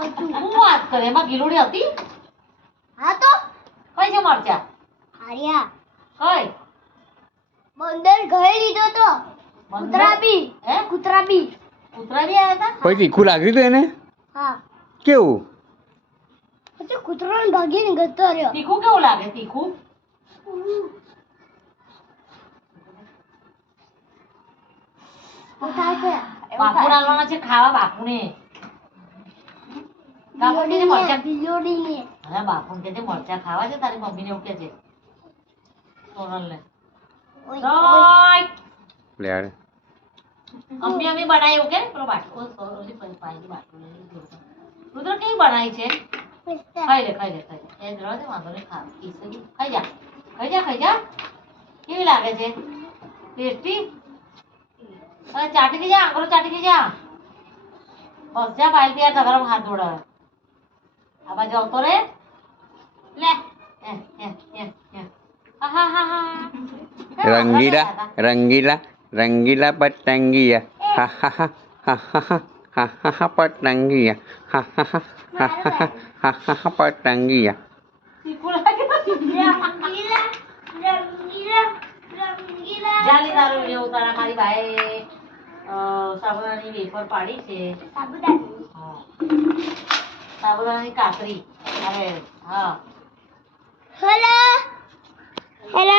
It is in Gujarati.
હું વાત કરે એમાં ગીલોડી હતી? હા તો કઈ છે મરચા? આર્યા કઈ બંદર ગઈ લીધો તો કૂતરા બી હે કૂતરા બી આવ્યા હતા? કોઈ તીખું લાગ્યું હતું એને? હા કેવું? પછી કૂતરાને ભાગીને ગતો રહ્યો. તીખું કેવું લાગે? તીખું બાપુ લાવવાના છે ખાવા બાપુને. બાપુ કે મરચા ગિલોડીને અરે બાપુ કે છે મરચા ખાવા છે તારી મમ્મીને એવું કે છે સોનલને. લે યાર અમે બનાવી એવું કે પેલો બાટલો ઓલી પાણી બાટલો લઈ ગયો. રુદ્ર કેવી બનાવી છે? ખાઈ લે એ જ રહો દે વાંધો નહીં ખા ખાઈ જા કેવી લાગે છે? ટેસ્ટી? ચાટી જા આંગળો ચાટી જા બસ જા પાયલ યાર તગરમ હાથ જોડાવે આ બાજુ આવતો રે લે રંગીલા પતંગિયા હા હા હા હા હા હા હા પતંગિયા હા હા હા હા હા પતંગિયા. જાલી તારો એવું તારા મારી ભાઈ સાબુદાણાની વેફર પાડી છે. સાબુદાણાની કાકરી. અરે હા હેલો હેલો